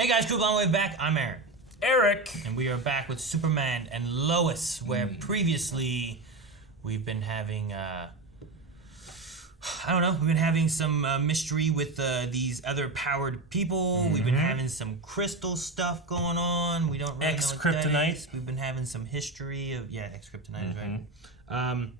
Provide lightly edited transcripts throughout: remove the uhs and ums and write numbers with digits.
Hey guys, Superman Lois back. I'm Aaron. Eric. And we are back with Superman and Lois, where previously we've been having, we've been having some mystery with these other powered people. We've been having some crystal stuff going on. We don't really know what that is. We've been having some history of, ex-kryptonite is right.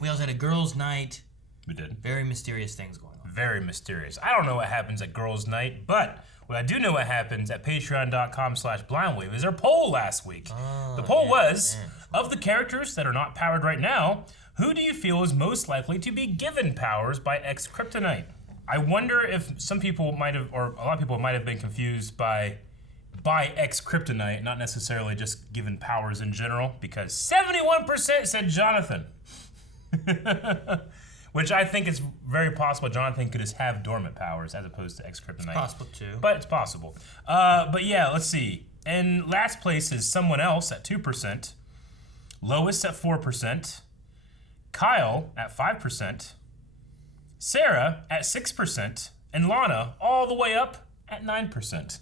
We also had a girls' night. We did. Very mysterious things going on. Very mysterious. I don't know what happens at girls' night, but what I do know what happens at patreon.com/blindwave is our poll last week. The poll was, of the characters that are not powered right now, who do you feel is most likely to be given powers by ex-kryptonite? I wonder if some people might have, or a lot of people might have been confused by ex-kryptonite, not necessarily just given powers in general, because 71% said Jonathan. Which I think is very possible. Jonathan could just have dormant powers as opposed to ex-kryptonite. It's possible too. But it's possible. But yeah, let's see. In last place is someone else at 2%, Lois at 4%, Kyle at 5%, Sarah at 6%, and Lana all the way up at 9%.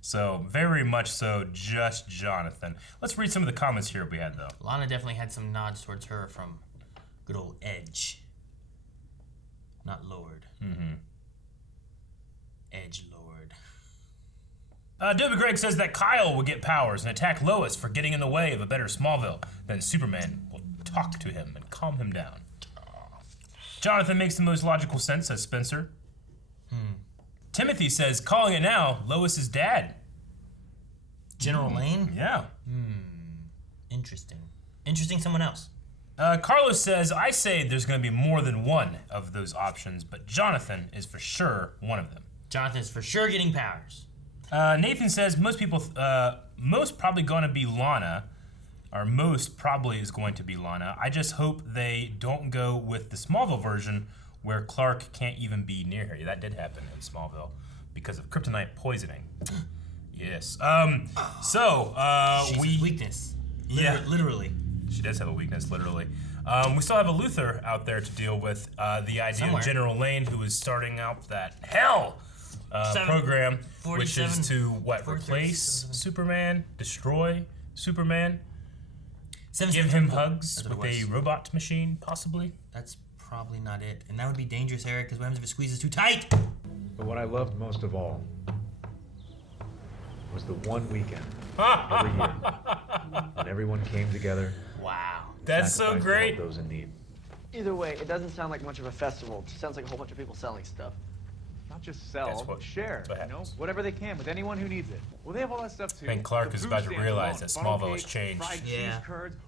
So very much so just Jonathan. Let's read some of the comments here we had though. Lana definitely had some nods towards her from good old Edge. Not Lord. Edge Lord. David Gregg says that Kyle will get powers and attack Lois for getting in the way of a better Smallville. Then Superman will talk to him and calm him down. Jonathan makes the most logical sense, says Spencer. Timothy says, calling it now, Lois's dad. General Lane? Yeah. Interesting. Interesting someone else. Carlos says, I say there's going to be more than one of those options, but Jonathan is for sure one of them. Jonathan is for sure getting powers. Nathan says most probably going to be Lana, or most probably is going to be Lana. I just hope they don't go with the Smallville version where Clark can't even be near her. Yeah, that did happen in Smallville because of kryptonite poisoning. Yes. She's weakness. Literally. She does have a weakness, literally. We still have a Luthor out there to deal with. The idea of General Lane, who is starting out that hell program, which is to replace Superman, destroy Superman, give him hugs with a robot machine, possibly. That's probably not it, and that would be dangerous, Eric, because what happens if it squeezes too tight? But what I loved most of all was the one weekend every year when everyone came together. Wow. That's so great. Those in need. Either way, it doesn't sound like much of a festival. It sounds like a whole bunch of people selling stuff. Not just sell, share, you know, whatever they can with anyone who needs it. Well, they have all that stuff too. I think Clark is about to realize that Smallville has changed. Yeah.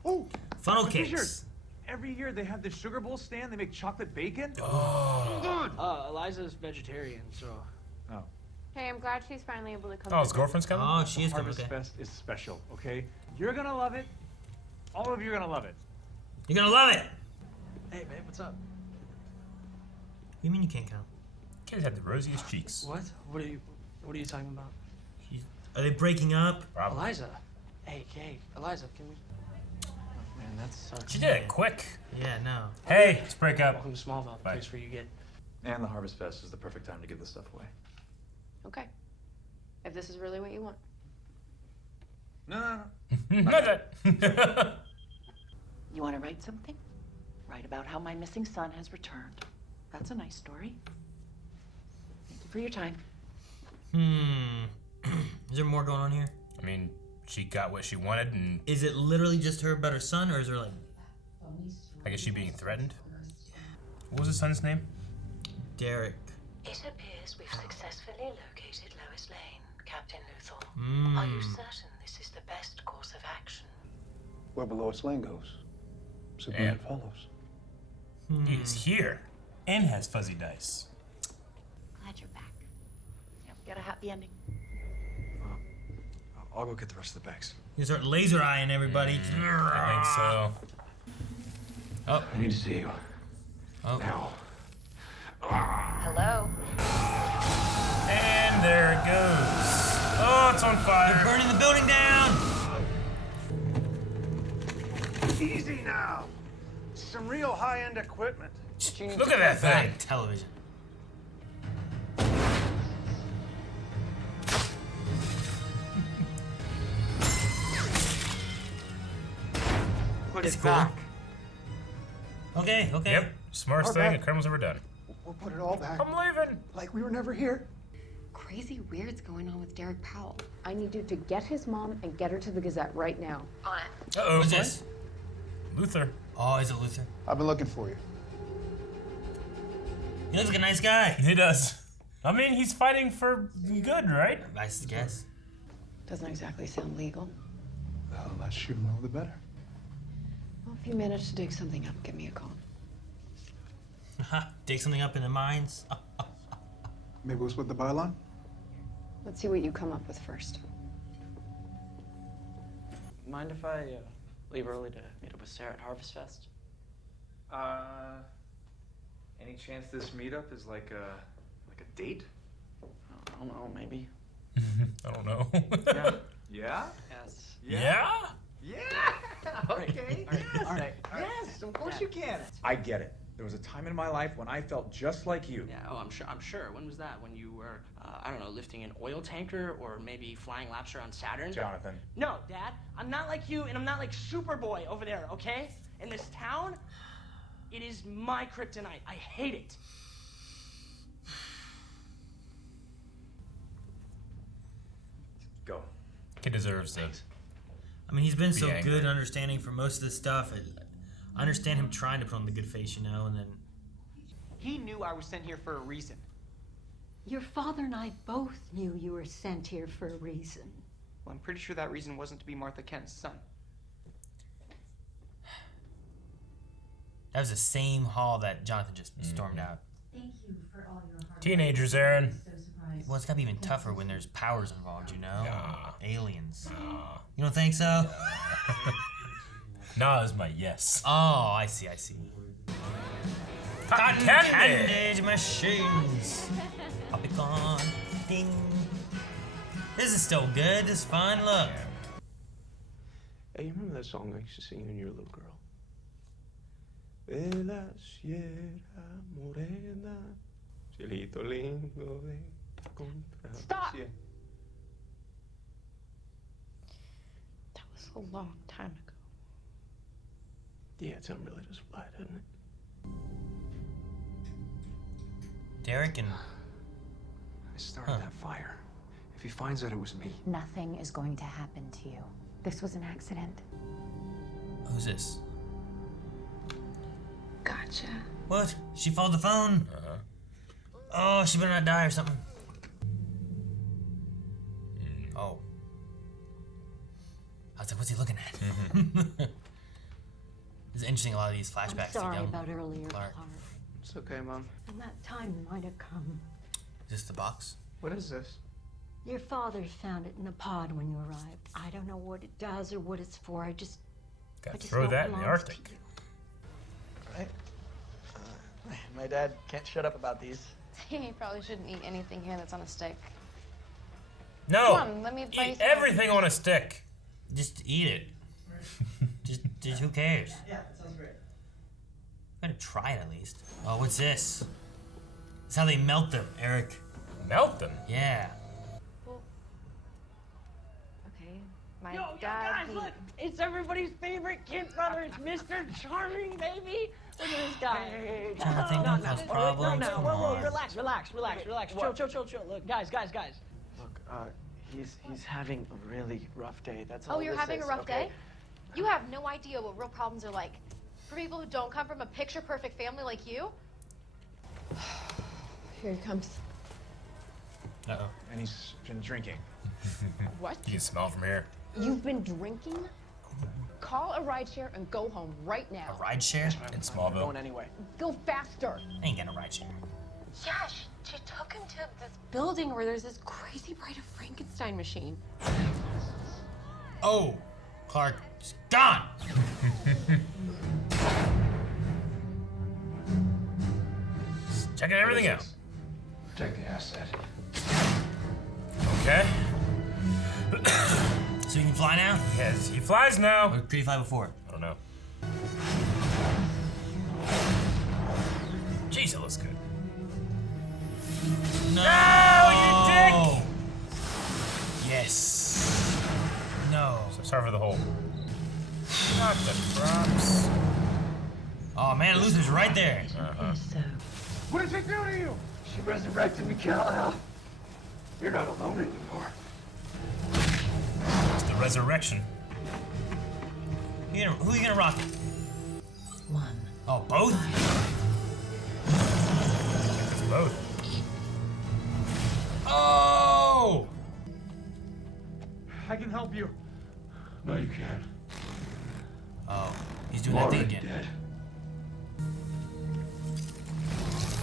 Oh, funnel cakes. Every year they have the sugar bowl stand. They make chocolate bacon. Oh. Eliza's vegetarian, so. Oh. Hey, I'm glad she's finally able to come. Oh, his girlfriend's coming? Oh, she is coming. Harvest Fest is special, okay? You're gonna love it. All of you are gonna love it. You're gonna love it. Hey, babe, what's up? What do you mean you can't count? Kids have the rosiest cheeks. What? What are you talking about? Are they breaking up? Probably. Eliza. Hey, Eliza, can we? Oh, man, that sucks. She did it quick. Yeah, no. Hey, let's break up. Welcome to Smallville, the place where you get. And the Harvest Fest is the perfect time to give this stuff away. Okay. If this is really what you want. No. Not that. You want to write something? Write about how my missing son has returned. That's a nice story. Thank you for your time. Is there more going on here? I mean, she got what she wanted, and Is it literally just her about her son, or is there like... I guess she being threatened? What was his son's name? Derek. It appears we've successfully located Lois Lane, Captain Luthor. Are you certain this is the best course of action? Wherever Lois Lane goes, Superman follows. He's here, and has fuzzy dice. Glad you're back. Yep, got a happy ending. I'll go get the rest of the bags. You start laser eyeing everybody. I think so. Oh. I need to see you. Oh. Now. Hello. And there it goes. Oh, it's on fire. They're burning the building down. Easy now. Some real high-end equipment. Look at that thing. Television. put It's it cool. back. Okay. Yep. Smartest thing a criminal's ever done. We'll put it all back. I'm leaving. Like we were never here. Crazy weird's going on with Derek Powell. I need you to get his mom and get her to the Gazette right now. On it. Uh-oh. Who's this? Luther. Oh, is it Luther? I've been looking for you. He looks like a nice guy. He does. I mean, he's fighting for good, right? I guess. Doesn't exactly sound legal. The less you know, the better. Well, if you manage to dig something up, give me a call. Dig something up in the mines. Maybe we'll split the byline? Let's see what you come up with first. Mind if I leave early to meet up with Sarah at Harvest Fest? Any chance this meetup is like a date? I don't know, maybe. I don't know. Yeah. Yeah? Yes. Yeah? Yeah. Okay. All right. Yes, of course you can. I get it. There was a time in my life when I felt just like you. Yeah, oh, I'm sure. When was that? When you were, I don't know, lifting an oil tanker or maybe flying laps around Saturn? Jonathan. No, Dad. I'm not like you, and I'm not like Superboy over there, okay? In this town, it is my kryptonite. I hate it. Go. Kid deserves it. I mean, he's been so angry. good understanding for most of this stuff. I understand him trying to put on the good face, and then... He knew I was sent here for a reason. Your father and I both knew you were sent here for a reason. Well, I'm pretty sure that reason wasn't to be Martha Kent's son. That was the same hall that Jonathan just stormed out. Thank you for all your hard Teenagers, Aaron. Well, it's gotta be even tougher when there's powers involved, you know? Nah. Aliens. Nah. You don't think so? Nah is my yes. Oh, I see. Cotton candy machines. Poppycorn. Ding. This is still good. This is fun. Look. Hey, you remember that song I used to sing when you were a little girl? De la sierra morena, cielito lindo de contra. Stop! That was a long time ago. Yeah, it's really just fly, doesn't it? Derek and... I started that fire. If he finds out it was me. Nothing is going to happen to you. This was an accident. Who's this? Gotcha. What? She followed the phone? Oh, she better not die or something. Oh. I was like, what's he looking at? It's interesting, a lot of these flashbacks. I'm sorry to young about earlier, Clark. It's okay, Mom. And that time might have come. Is this the box? What is this? Your father found it in the pod when you arrived. I don't know what it does or what it's for. I just throw know that it in the belongs to Arctic. Right? My dad can't shut up about these. You probably shouldn't eat anything here that's on a stick. No. Come on, let me buy you Eat some everything on a stick. Just eat it. just who cares? Yeah, that sounds great. Better try it at least. Oh, what's this? It's how they melt them, Eric. Melt them? Yeah. Okay. My Yo, dad. guys, look! It's everybody's favorite kid brother. It's Mr. Charming, baby. Look at this guy. Jonathan, don't cause problems. No, Come whoa, on. relax. Chill. Look, guys. Look, he's having a really rough day. That's all. Oh, you're this having is, a rough okay? day? You have no idea what real problems are like. For people who don't come from a picture-perfect family like you. Here he comes. Uh-oh. And he's been drinking. What? You can smell from here. You've been drinking? Call a rideshare and go home right now. A ride share? In I'm Smallville. going anyway. Go faster. I ain't getting a ride share. Yeah, she took him to this building where there's this crazy Bride of Frankenstein machine. Oh, Clark, it's gone. Checking everything out. Check the asset. Okay. So you can fly now? Yes, he flies now. Or could you fly before? I don't know. Jeez, it looks good. No, you dick! Yes. No. So sorry for the hole. Not the props. Oh man, Luther's right there. What did she do to you? She resurrected me, Kal-El. You're not alone anymore. It's the resurrection. Who you gonna rock? One. Oh, both? It's both. Oh! I can help you. No, you can't. Oh, he's doing that thing again. Dead.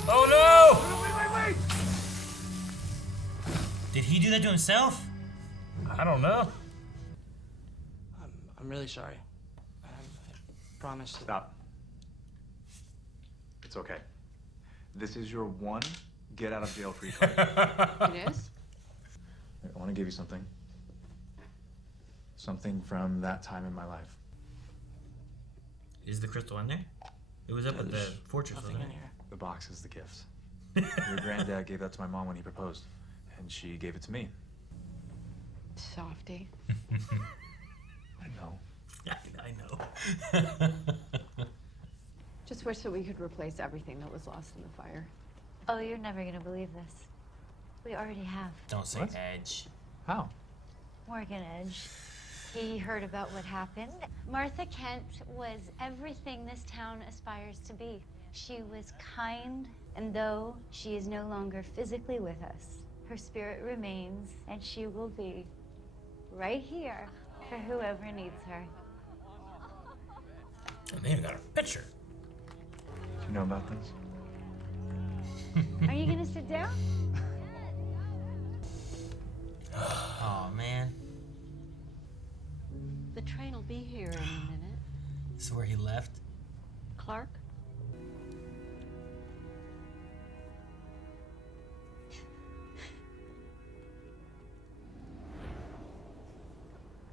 Oh no! Wait! Did he do that to himself? I don't know. I'm really sorry. I promise. Stop. It's okay. This is your one get out of jail free card. It is? I want to give you something. Something from that time in my life. Is the crystal in there? It was up at the fortress, wasn't it? The box is the gift. Your granddad gave that to my mom when he proposed, and she gave it to me. Softy. I know. I know. Just wish that we could replace everything that was lost in the fire. Oh, you're never gonna believe this. We already have. Don't say Edge. How? Morgan Edge. He heard about what happened. Martha Kent was everything this town aspires to be. She was kind, and though she is no longer physically with us, her spirit remains, and she will be right here for whoever needs her. And they even got a picture. Do you know about this? Are you gonna sit down? Oh man. The train will be here in a minute. This is where he left. Clark?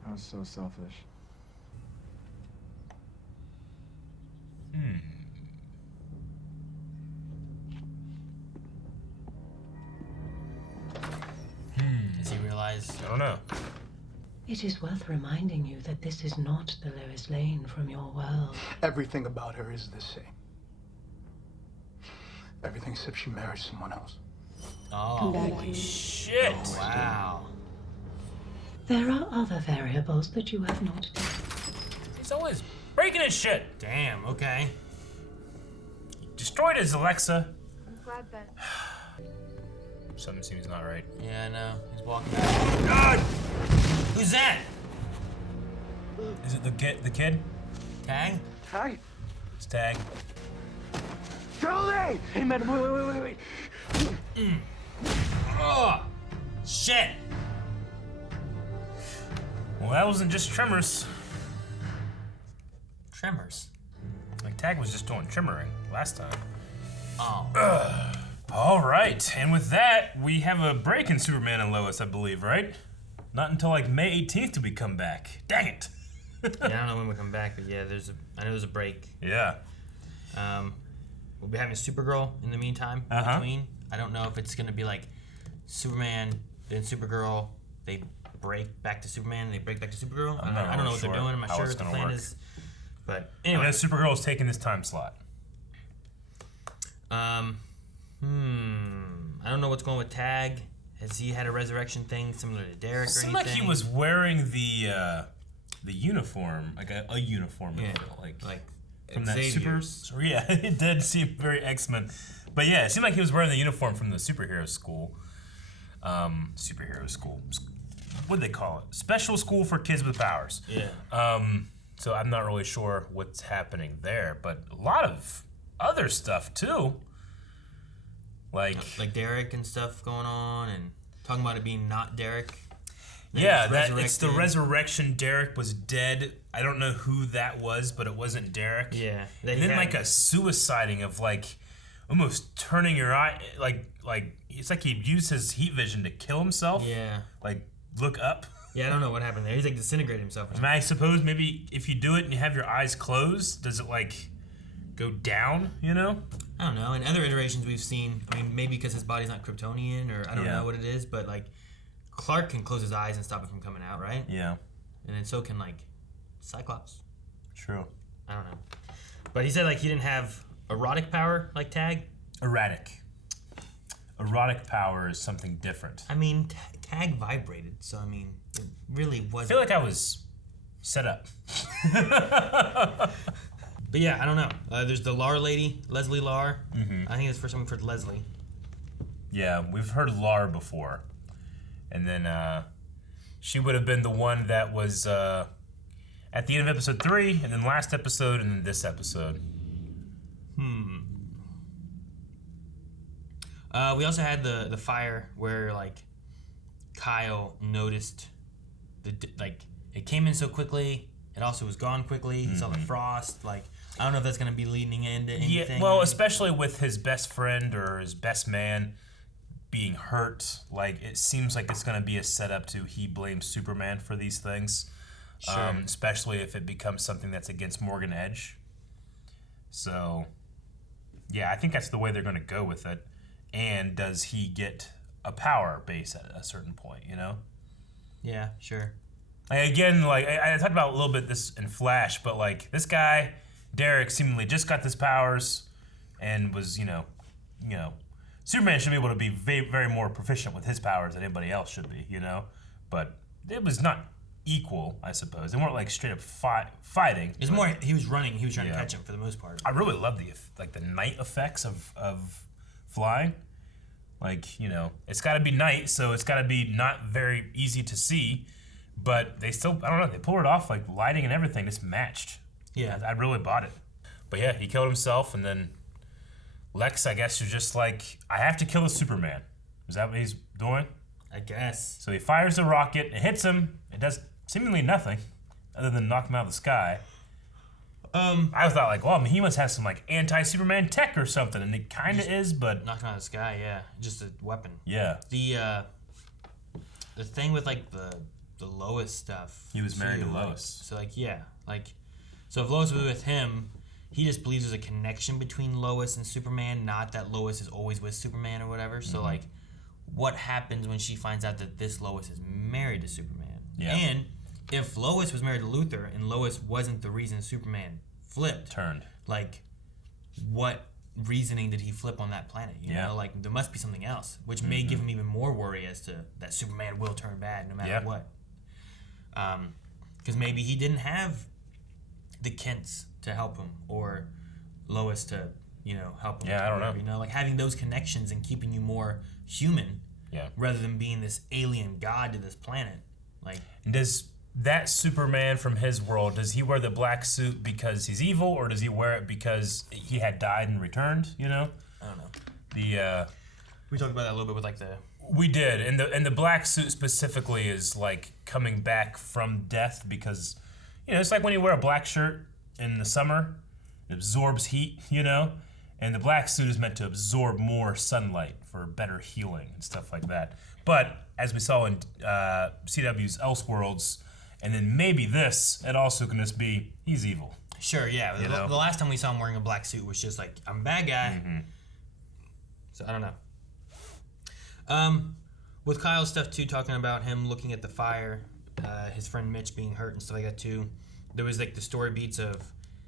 I was so selfish. Does he realize? I don't know. It is worth reminding you that this is not the Lois Lane from your world. Everything about her is the same. Everything except she married someone else. Oh, holy shit! Oh, wow. There are other variables that you have not taken. He's always breaking his shit. Damn, okay. He destroyed his Alexa. I'm glad that. Something seems not right. Yeah, I know. He's walking back. God! Who's that? Is it the kid? Tag? Hi. It's Tag. Jolie! Hey, man, wait. Oh! Shit! Well, that wasn't just Tremors. Tremors? Like, Tag was just doing trimmering last time. Oh. All right, and with that, we have a break in Superman and Lois, I believe, right? Not until like May 18th do we come back. Dang it! Yeah, I don't know when we come back, but yeah, I know there's a break. Yeah. We'll be having Supergirl in the meantime, in between. I don't know if it's gonna be like Superman, then Supergirl, they break back to Superman, and they break back to Supergirl. I don't know what they're doing. I'm not sure what the plan is. But anyway. And Supergirl's taking this time slot. I don't know what's going with Tag. Has he had a resurrection thing similar to Derek or anything? It seemed like he was wearing the uniform, like a uniform, like from Xavier's. that super. Yeah, it did seem very X-Men, but yeah, it seemed like he was wearing the uniform from the superhero school. What do they call it? Special school for kids with powers. Yeah. So I'm not really sure what's happening there, but a lot of other stuff too. Like Derek and stuff going on, and talking about it being not Derek. Yeah, it's the resurrection. Derek was dead. I don't know who that was, but it wasn't Derek. Yeah. And then like a suiciding of like almost turning your eye, like it's like he used his heat vision to kill himself. Yeah. Like look up. Yeah, I don't know what happened there. He's like disintegrated himself. I mean, I suppose maybe if you do it and you have your eyes closed, does it like go down? You know? I don't know. In other iterations we've seen, I mean, maybe because his body's not Kryptonian, or I don't know what it is, but like Clark can close his eyes and stop it from coming out, right? Yeah. And then so can like Cyclops. True. I don't know. But he said like he didn't have erotic power like Tag. Erratic. Erotic power is something different. I mean, Tag vibrated, so I mean, it really wasn't. I feel like I was set up. But yeah, I don't know. There's the Lar lady, Leslie Lar. Mm-hmm. I think it's the first time we've heard Leslie. Yeah, we've heard Lar before. And then she would have been the one that was at the end of episode 3, and then last episode, and then this episode. We also had the fire where like Kyle noticed it came in so quickly. It also was gone quickly. He saw the frost. Like, I don't know if that's gonna be leading into anything. Yeah, well, especially with his best friend or his best man being hurt. Like, it seems like it's gonna be a setup to he blames Superman for these things. Sure. Especially if it becomes something that's against Morgan Edge. So, yeah, I think that's the way they're gonna go with it. And does he get a power base at a certain point, you know? Yeah, sure. Again, like, I talked about a little bit this in Flash, but, like, this guy, Derek, seemingly just got his powers and was, you know, Superman should be able to be very more proficient with his powers than anybody else should be, you know? But it was not equal, I suppose. They weren't, like, straight up fighting. It's more, he was running. He was trying to catch him for the most part. I really love the night effects of flying. Like, you know, it's got to be night, so it's got to be not very easy to see. But they still, I don't know, they pulled it off, like lighting and everything just matched. Yeah. I really bought it. But yeah, he killed himself, and then Lex, I guess, was just like, I have to kill the Superman. Is that what he's doing? I guess. So he fires a rocket, it hits him, it does seemingly nothing other than knock him out of the sky. I thought like, well, I mean, he must have some like anti-Superman tech or something, and it kind of is, but knocked him out of the sky, yeah, just a weapon. Yeah. The thing with like the Lois stuff. He was married to like, Lois. So like, yeah, like, so if Lois was with him, he just believes there's a connection between Lois and Superman, not that Lois is always with Superman or whatever. So like, what happens when she finds out that this Lois is married to Superman? Yeah. And if Lois was married to Luthor and Lois wasn't the reason Superman turned, like, what reasoning did he flip on that planet? You know, like, there must be something else, which may give him even more worry as to that Superman will turn bad no matter what. Because maybe he didn't have the Kents to help him, or Lois to, you know, help him. Yeah, I don't know. You know, like having those connections and keeping you more human, rather than being this alien god to this planet. Like, and does that Superman from his world, does he wear the black suit because he's evil, or does he wear it because he had died and returned? You know, I don't know. We talked about that a little bit with like the. We did, and the black suit specifically is like coming back from death because, you know, it's like when you wear a black shirt in the summer, it absorbs heat, you know, and the black suit is meant to absorb more sunlight for better healing and stuff like that. But as we saw in CW's Elseworlds, and then maybe this, it also can just be he's evil. Sure, yeah. The last time we saw him wearing a black suit was just like, I'm a bad guy. So I don't know. With Kyle's stuff too, talking about him looking at the fire, his friend Mitch being hurt and stuff like that too. There was like the story beats of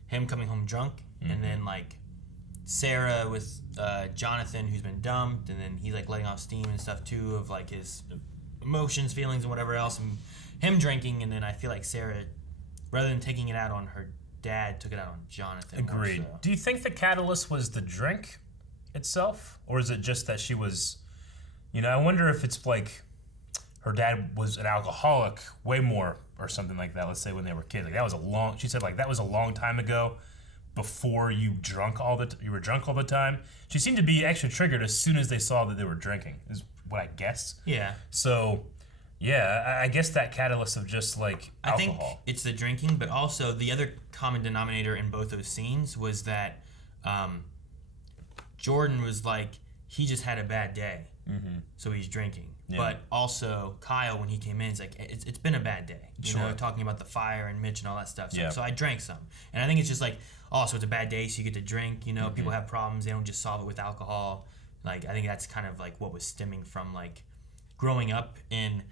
him coming home drunk, and then like Sarah with Jonathan who's been dumped, and then he's like letting off steam and stuff too of like his emotions, feelings, and whatever else, and him drinking, and then I feel like Sarah, rather than taking it out on her dad, took it out on Jonathan. Agreed. Do you think the catalyst was the drink itself, or is it just that she was, you know, I wonder if it's like her dad was an alcoholic way more or something like that, let's say when they were kids. Like that was she said like that was a long time ago before you were drunk all the time. She seemed to be actually triggered as soon as they saw that they were drinking, is what I guess. Yeah. So, yeah, I guess that catalyst of just like alcohol. I think it's the drinking, but also the other common denominator in both those scenes was that Jordan was like, he just had a bad day, so he's drinking. Yeah. But also Kyle, when he came in, it's like, it's been a bad day. You know, talking about the fire and Mitch and all that stuff. So I drank some. And I think it's just like, oh, so it's a bad day, so you get to drink. You know, people have problems. They don't just solve it with alcohol. Like, I think that's kind of like what was stemming from like growing up in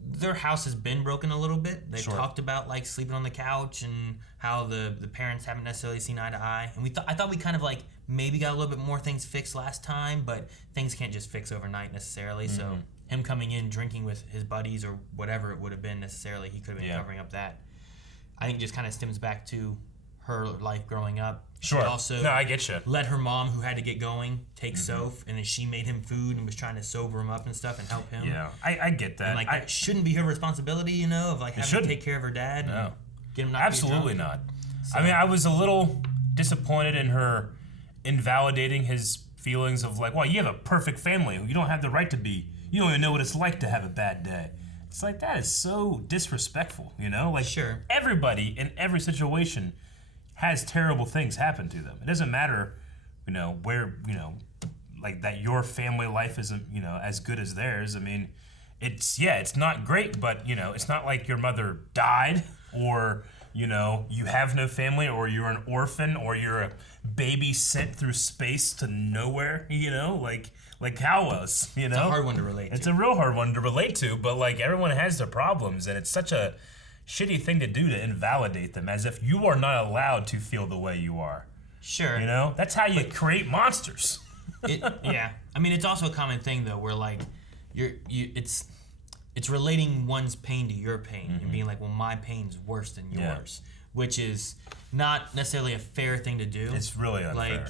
their house has been broken a little bit. They've talked about like sleeping on the couch and how the parents haven't necessarily seen eye to eye. And I thought we kind of like maybe got a little bit more things fixed last time, but things can't just fix overnight necessarily. So him coming in, drinking with his buddies or whatever it would have been necessarily, he could have been covering up that. I think it just kind of stems back to her life growing up. Sure. She also I get you. Let her mom, who had to get going, take Soph, and then she made him food and was trying to sober him up and stuff and help him. Yeah, I get that. And like that shouldn't be her responsibility, of like having to take care of her dad. No. And get him not Absolutely to get drunk. not. So. I mean, I was a little disappointed in her invalidating his feelings of like, well, you have a perfect family. You don't have the right to be. You don't even know what it's like to have a bad day. It's like, that is so disrespectful, Like, everybody in every situation has terrible things happen to them. It doesn't matter, where, like that your family life isn't, as good as theirs. I mean, it's not great, but, it's not like your mother died or, you have no family or you're an orphan or you're a baby sent through space to nowhere, like Cal was, It's a hard one to relate to. It's a real hard one to relate to, but like everyone has their problems and it's such a shitty thing to do to invalidate them as if you are not allowed to feel the way you are. Sure. That's how you create monsters. Yeah. I mean, it's also a common thing though where like it's relating one's pain to your pain and being like, well, my pain's worse than yours, which is not necessarily a fair thing to do. It's really unfair. Like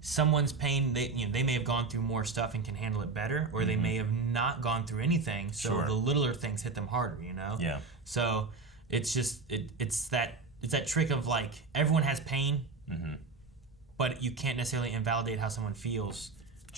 someone's pain, they may have gone through more stuff and can handle it better, or they may have not gone through anything, so the littler things hit them harder, Yeah. So it's just it's that trick of like everyone has pain, but you can't necessarily invalidate how someone feels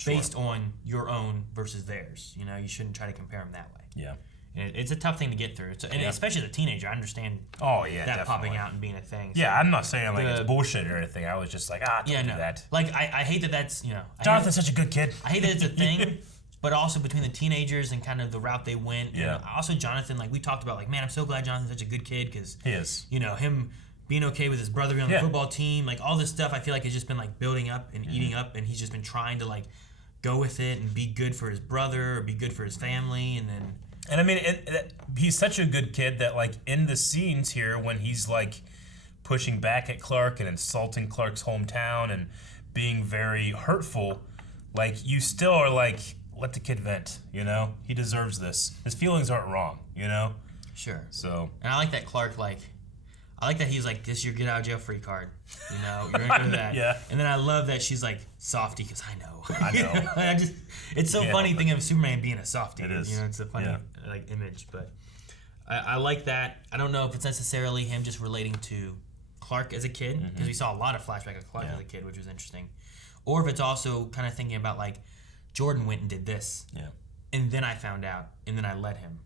based on your own versus theirs. You shouldn't try to compare them that way. Yeah. And it's a tough thing to get through. And especially as a teenager, I understand that definitely. Popping out and being a thing. So yeah, I'm not saying like it's bullshit or anything. I was just like, don't do that. Like, I hate that that's, Jonathan's such a good kid. I hate that it's a thing, but also between the teenagers and kind of the route they went. Yeah. And also Jonathan, like we talked about, like, man, I'm so glad Jonathan's such a good kid because he is. Him being okay with his brother being on the football team, like all this stuff, I feel like it's just been like building up and eating up, and he's just been trying to like go with it and be good for his brother or be good for his family, and then. And I mean, he's such a good kid that like in the scenes here when he's like pushing back at Clark and insulting Clark's hometown and being very hurtful, like you still are like, let the kid vent, He deserves this. His feelings aren't wrong, Sure. So. And I like that Clark, I like that he's like, this is your get out of jail free card. You're gonna do that. Yeah. And then I love that she's like, softy, because I know. I know. It's so funny thinking of Superman being a softy. It is. It's a funny like image, but I like that. I don't know if it's necessarily him just relating to Clark as a kid, because we saw a lot of flashback of Clark as a kid, which was interesting. Or if it's also kind of thinking about like, Jordan went and did this. Yeah. And then I found out, and then I let him.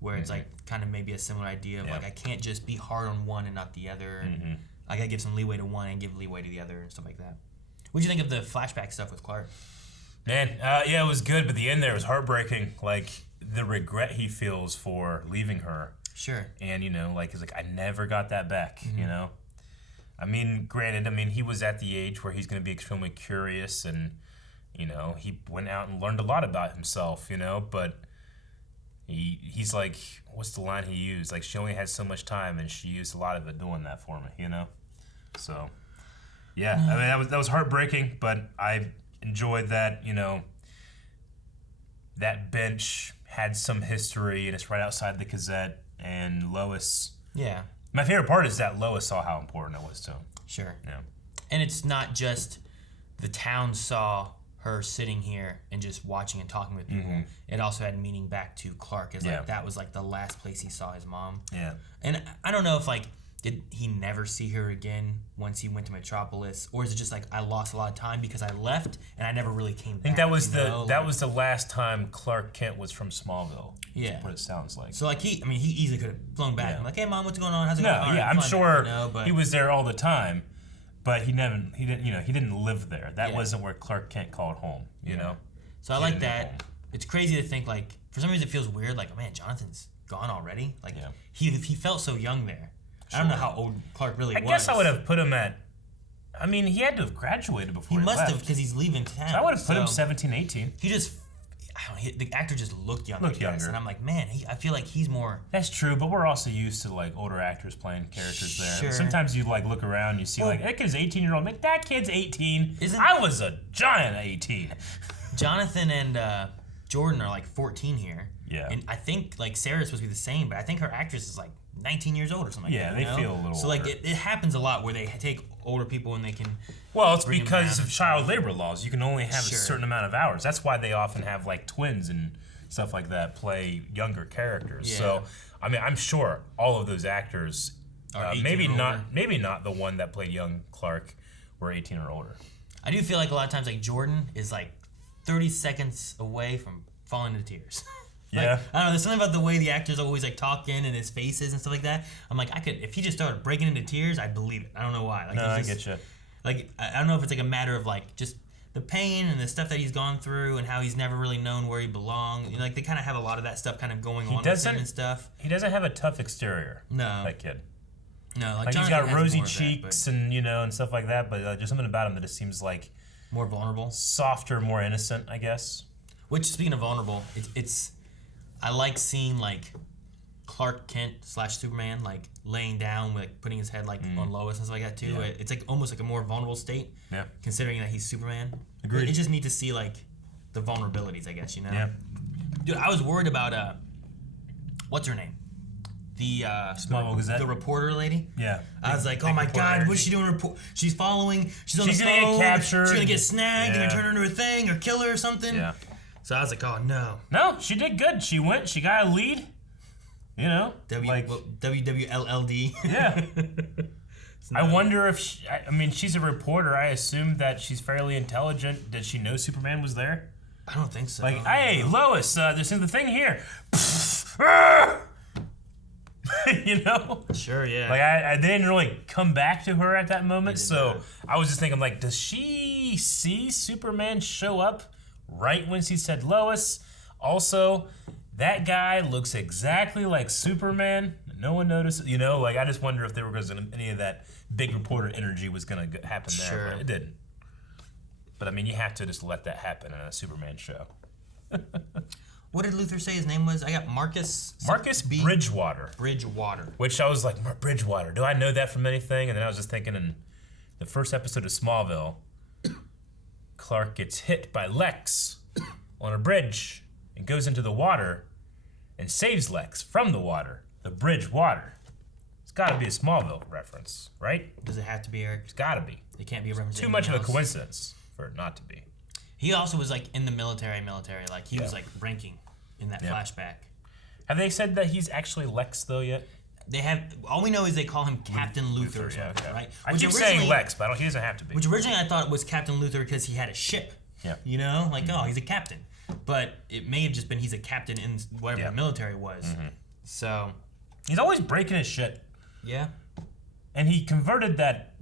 Where it's like kind of maybe a similar idea of like I can't just be hard on one and not the other, and I gotta give some leeway to one and give leeway to the other and stuff like that. What'd you think of the flashback stuff with Clark? Man, it was good, but the end there was heartbreaking. Like the regret he feels for leaving her. Sure. And like he's like, I never got that back. I mean, granted, he was at the age where he's gonna be extremely curious, and he went out and learned a lot about himself. But. He's like, what's the line he used? Like, she only had so much time, and she used a lot of it doing that for me, So, yeah, that was heartbreaking, but I enjoyed that, that bench had some history, and it's right outside the Gazette, and Lois. Yeah. My favorite part is that Lois saw how important it was to him. Sure. Yeah. And it's not just the town saw her sitting here and just watching and talking with people. It also had meaning back to Clark, as like that was like the last place he saw his mom. Yeah. And I don't know if like did he never see her again once he went to Metropolis, or is it just like I lost a lot of time because I left and I never really came back? I think that was that was the last time Clark Kent was from Smallville. Yeah. What it sounds like. So like he easily could have flown back. I'm like, hey mom, what's going on? How's it going? No, I'm sure he was there all the time. But he didn't live there. That wasn't where Clark Kent called home, you know? So I like that. It's crazy to think, like, for some reason it feels weird, like, oh man, Jonathan's gone already? Like, he felt so young there. Sure. I don't know how old Clark really was. I guess I would have put him at, he had to have graduated before he must left. have, because he's leaving town. So I would have put him 17, 18. He just, the actor just looked younger. And I'm like, man, I feel like he's more. That's true, but we're also used to like older actors playing characters there. Sure. Sometimes you like look around, and you see like that kid's 18-year-old. Like that kid's 18. I was a giant at 18. Jonathan and Jordan are like 14 here. Yeah. And I think like Sarah's supposed to be the same, but I think her actress is like 19 years old or something. Yeah, like that, they feel a little. So like it happens a lot where they take older people and they can. Well, it's because of child labor laws. You can only have a certain amount of hours. That's why they often have like twins and stuff like that play younger characters. Yeah. So, I mean, I'm sure all of those actors, maybe not the one that played young Clark, were 18 or older. I do feel like a lot of times like Jordan is like 30 seconds away from falling into tears. Like, yeah. I don't know, there's something about the way the actors always like talking and his faces and stuff like that. I'm like, if he just started breaking into tears, I'd believe it. I don't know why. Like, no, I get you. Like, I don't know if it's like a matter of like just the pain and the stuff that he's gone through and how he's never really known where he belonged. You know, like they kind of have a lot of that stuff kind of going on with him and stuff. He doesn't have a tough exterior. No. That kid. No, like he's got rosy cheeks and and stuff like that, but there's something about him that just seems like more vulnerable, softer, more innocent, I guess. Which, speaking of vulnerable, it's I like seeing like Clark Kent / Superman like laying down, like putting his head like on Lois and stuff like that too. Yeah. It's like almost like a more vulnerable state. Yeah. Considering that he's Superman. Agreed. It's just neat to see like the vulnerabilities, I guess, you know. Yeah. Dude, I was worried about what's her name? The Smallville Gazette. The reporter lady. Yeah. I was like, oh my god, what's she doing? She's following. She's on the phone. She's gonna get captured. She's gonna get snagged. They're gonna turn her into a thing or kill her or something. Yeah. So I was like, oh no. No, she did good. She got a lead. You know, WWLLD. Yeah. I wonder if I mean, she's a reporter. I assume that she's fairly intelligent. Did she know Superman was there? I don't think so. Like, hey, Lois, there's the thing here. You know? Sure, yeah. Like, I didn't really come back to her at that moment, so I was just thinking, like, does she see Superman show up right when she said Lois? Also, that guy looks exactly like Superman. No one noticed, you know? Like, I just wonder if there was any of that big reporter energy was going to happen there, sure. But it didn't. But, I mean, you have to just let that happen in a Superman show. What did Luthor say his name was? I got Marcus Bridgewater. Bridgewater. Which I was like, Bridgewater. Do I know that from anything? And then I was just thinking in the first episode of Smallville, Clark gets hit by Lex on a bridge and goes into the water and saves Lex from the water. The Bridgewater. It's got to be a Smallville reference, right? Does it have to be, Eric? It's got to be. It can't be a reference. Too much of a coincidence for it not to be. He also was like in the military. Like he was like ranking in that flashback. Have they said that he's actually Lex though yet? They have. All we know is they call him Captain Luthor or something, right? I keep saying Lex, but he doesn't have to be. Which originally I thought was Captain Luthor because he had a ship. Yeah. You know, like oh, he's a captain, but it may have just been he's a captain in whatever the military was. Mm-hmm. So he's always breaking his shit. Yeah. And he converted that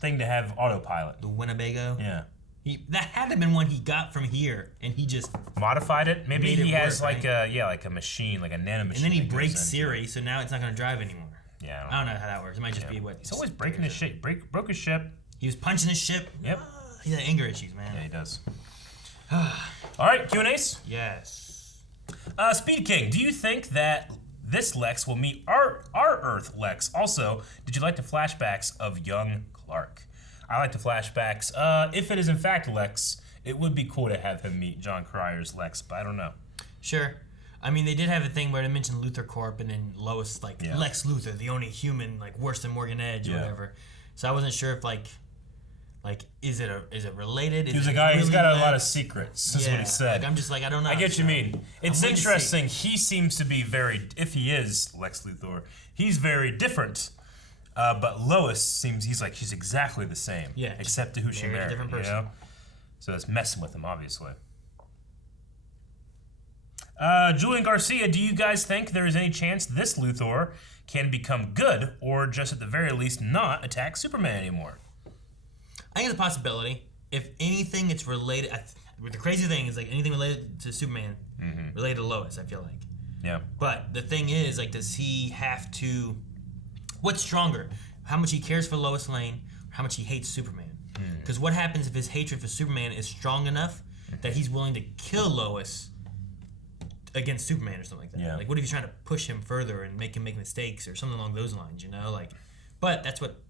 thing to have autopilot. The Winnebago. Yeah. That had to have been one he got from here, and he just modified it. Maybe he has like a machine, like a nano machine. And then he breaks Siri, so now it's not going to drive anymore. Yeah, I don't know how that works. It might just be what he's always breaking his shit. Broke his ship. He was punching his ship. Yep. He's got anger issues, man. Yeah, he does. All right, Q&As. Yes. Speed King, do you think that this Lex will meet our Earth Lex? Also, did you like the flashbacks of young Clark? I like the flashbacks. If it is in fact Lex, it would be cool to have him meet John Cryer's Lex, but I don't know. Sure. I mean, they did have a thing where they mentioned Luthor Corp and then Lois, like, Lex Luthor, the only human, like, worse than Morgan Edge or whatever. So I wasn't sure if, like is it related? He's a guy, he's got a lot of secrets, is what he said. Like, I'm just like, I don't know. I get what you mean. It's interesting. He seems to be if he is Lex Luthor, he's very different. But Lois seems she's exactly the same. Yeah. Except to who she married. Different person. You know? So that's messing with him, obviously. Julian Garcia, do you guys think there is any chance this Luthor can become good, or just at the very least not attack Superman anymore? I think it's a possibility. If anything, it's related. The crazy thing is, like, anything related to Superman, related to Lois, I feel like. Yeah. But the thing is, like, does he have to... What's stronger? How much he cares for Lois Lane, or how much he hates Superman? Because what happens if his hatred for Superman is strong enough that he's willing to kill Lois against Superman or something like that. Yeah. Like, what if he's trying to push him further and make him make mistakes or something along those lines, you know? Like, but that's what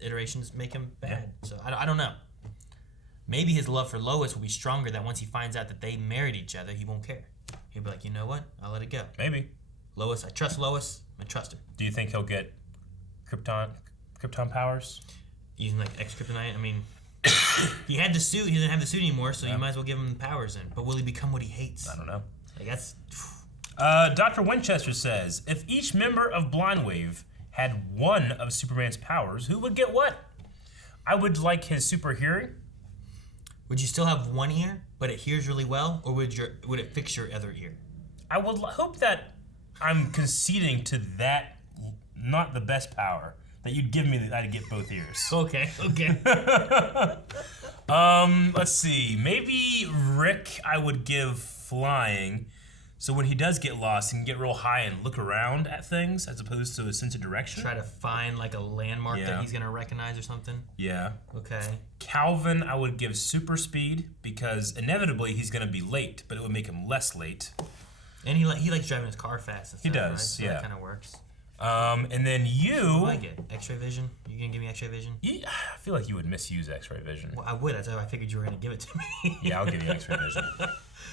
iterations make him bad. Yeah. So I don't know. Maybe his love for Lois will be stronger that once he finds out that they married each other, he won't care. He'll be like, you know what? I'll let it go. Maybe. Lois, I trust Lois. I trust her. Do you think he'll get Krypton powers? Using like X-Kryptonite? I mean, he had the suit. He doesn't have the suit anymore, so you might as well give him the powers then. But will he become what he hates? I don't know. Like, that's... Dr. Winchester says, if each member of Blindwave had one of Superman's powers, who would get what? I would like his super hearing. Would you still have one ear, but it hears really well, or would it fix your other ear? I would hope that I'm conceding to that, not the best power, that you'd give me that I'd get both ears. Okay. Let's see. Maybe Rick I would give flying, so when he does get lost, he can get real high and look around at things as opposed to a sense of direction. Try to find like a landmark that he's gonna recognize or something. Yeah. Okay. Calvin I would give super speed because inevitably he's gonna be late, but it would make him less late. And he likes driving his car fast and stuff, he does, right? So yeah. that kind of works. And then you... What do I get? X-ray vision? You gonna give me X-ray vision? Yeah, I feel like you would misuse X-ray vision. Well, I would. That's how I figured you were gonna give it to me. Yeah, I'll give you X-ray vision.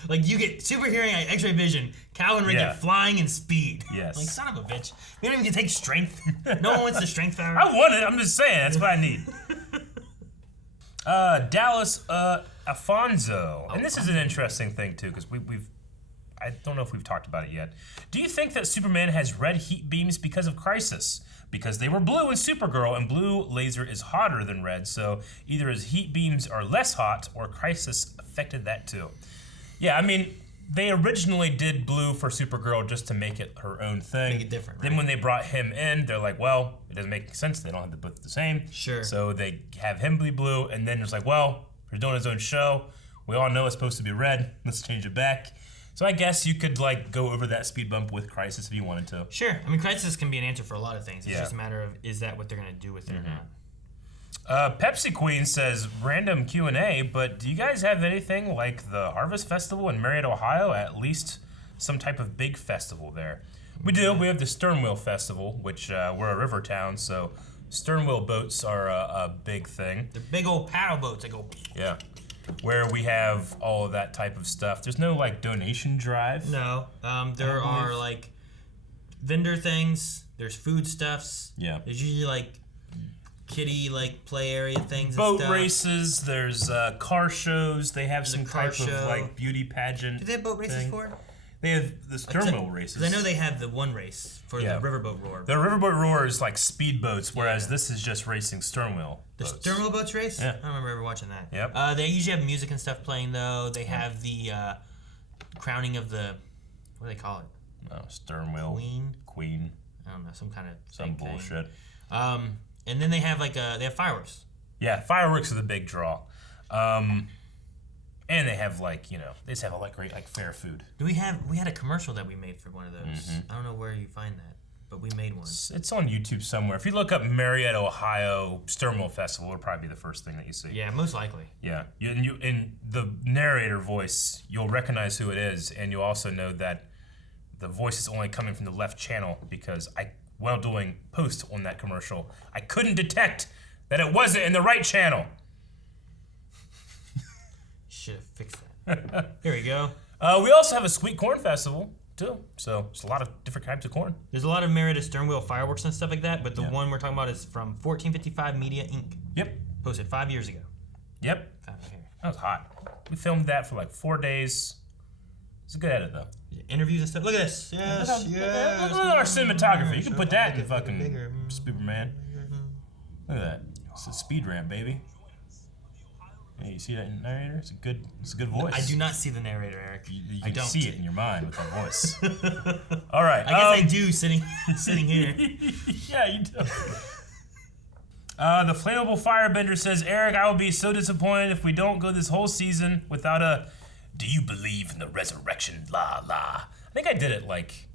Like, you get super hearing, X-ray vision. Calvin Rick get flying and speed. Yes. Like, son of a bitch. We don't even get to take strength. No one wants the strength power. I want it. I'm just saying. That's what I need. Dallas Afonso. And this is an interesting thing, too, because I don't know if we've talked about it yet. Do you think that Superman has red heat beams because of Crisis? Because they were blue in Supergirl, and blue laser is hotter than red, so either his heat beams are less hot, or Crisis affected that too. Yeah, I mean, they originally did blue for Supergirl just to make it her own thing. Make it different, right? Then when they brought him in, they're like, well, it doesn't make sense. They don't have to both the same. Sure. So they have him be blue, and then it's like, well, he's doing his own show. We all know it's supposed to be red. Let's change it back. So I guess you could like go over that speed bump with Crisis if you wanted to. Sure. I mean, Crisis can be an answer for a lot of things. It's just a matter of, is that what they're going to do with it or not? Pepsi Queen says, random Q&A, but do you guys have anything like the Harvest Festival in Marietta, Ohio? At least some type of big festival there. We do. We have the Sternwheel Festival, which we're a river town, so sternwheel boats are a big thing. They're big old paddle boats that go... Yeah. Where we have all of that type of stuff. There's no like donation drive. No. There are like vendor things. There's foodstuffs. Yeah. There's usually like kiddie like play area things. Boat and stuff. races. There's car shows. They have some type of like beauty pageant. Do they have boat races for? They have the sternwheel races. I know they have the one race for the Riverboat Roar. The Riverboat Roar is like speedboats, whereas this is just racing sternwheel. The sternwheel boats race? Yeah. I don't remember ever watching that. Yep. They usually have music and stuff playing though. They have the crowning of the, what do they call it? Oh, sternwheel. Queen. I don't know, some kind of some bullshit. And then they have like they have fireworks. Yeah, fireworks are the big draw. And they have like, you know, they just have a like great like fair food. We had a commercial that we made for one of those. I don't know where you find that, but we made one. It's on YouTube somewhere. If you look up Marietta, Ohio Sternwheel Festival, it'll probably be the first thing that you see. Yeah, most likely. Yeah, you in the narrator voice, you'll recognize who it is, and you'll also know that the voice is only coming from the left channel because while doing post on that commercial, I couldn't detect that it wasn't in the right channel. Should have fixed that. Here we go. We also have a sweet corn festival too, so it's a lot of different types of corn. There's a lot of Marietta sternwheel fireworks and stuff like that, but the one we're talking about is from 1455 Media Inc. Yep. Posted 5 years ago. Yep. That was hot. We filmed that for like 4 days. It's a good edit though. Interviews and stuff. Look at this. Yes, yes. Look at our cinematography. You can put that in fucking Superman. Look at that. It's a speed ramp, baby. Yeah, you see that narrator? It's a good voice. I do not see the narrator, Eric. I don't see it in your mind with that voice. All right. I guess I do sitting here. Yeah, you do. The Flammable Firebender says, Eric, I will be so disappointed if we don't go this whole season without a "Do you believe in the resurrection? La la." I think I did it like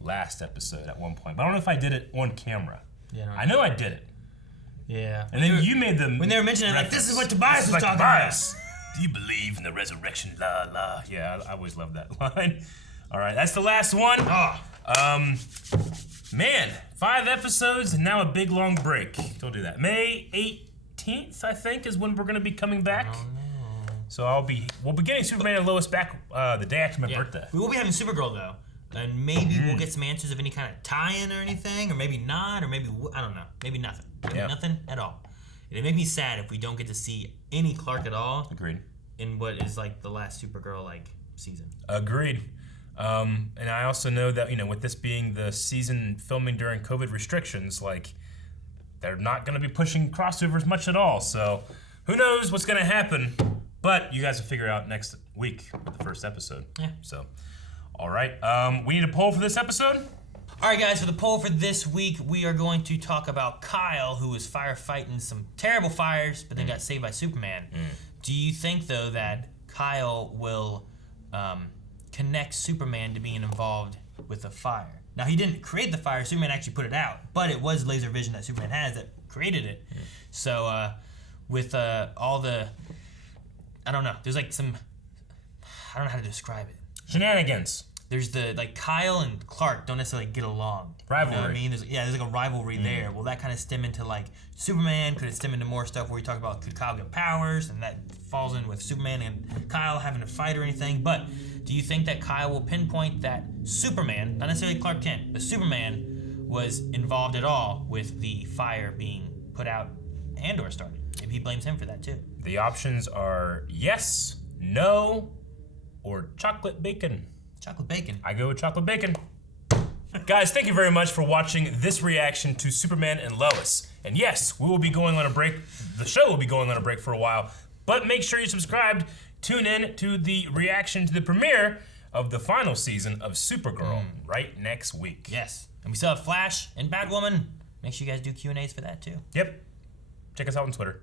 last episode at one point, but I don't know if I did it on camera. Yeah, I know I did it. Yeah. And then you made them when they were mentioning like this is what Tobias was talking about. Do you believe in the resurrection? La la. Yeah, I always love that line. All right, that's the last one. Man, 5 episodes and now a big long break. Don't do that. May 18th, I think, is when we're gonna be coming back. Oh, no. So we'll be getting Superman and Lois back the day after my birthday. We will be having Supergirl though, and maybe we'll get some answers of any kind of tie-in or anything, or maybe not, or maybe I don't know, maybe nothing, nothing at all. It'd make me sad if we don't get to see any Clark at all. Agreed. In what is like the last Supergirl season. Agreed. And I also know that, with this being the season filming during COVID restrictions, they're not going to be pushing crossovers much at all. So who knows what's going to happen, but you guys will figure out next week with the first episode. Yeah. So, all right. We need a poll for this episode. All right, guys, for the poll for this week, we are going to talk about Kyle, who was firefighting some terrible fires, but then got saved by Superman. Do you think, though, that Kyle will connect Superman to being involved with the fire? Now, he didn't create the fire. Superman actually put it out, but it was laser vision that Superman has that created it. So with all the, I don't know, there's some, I don't know how to describe it. Shenanigans. There's Kyle and Clark don't necessarily get along. Rivalry. You know what I mean? There's a rivalry there. Will that kind of stem into Superman? Could it stem into more stuff where we talk about could Kyle get powers? And that falls in with Superman and Kyle having to fight or anything. But do you think that Kyle will pinpoint that Superman, not necessarily Clark Kent, but Superman was involved at all with the fire being put out and or started? Maybe he blames him for that too. The options are yes, no, or chocolate bacon. Chocolate bacon. I go with chocolate bacon. Guys, thank you very much for watching this reaction to Superman and Lois. And yes, we will be going on a break. The show will be going on a break for a while. But make sure you subscribed. Tune in to the reaction to the premiere of the final season of Supergirl right next week. Yes. And we still have Flash and Batwoman. Make sure you guys do Q&As for that too. Yep. Check us out on Twitter.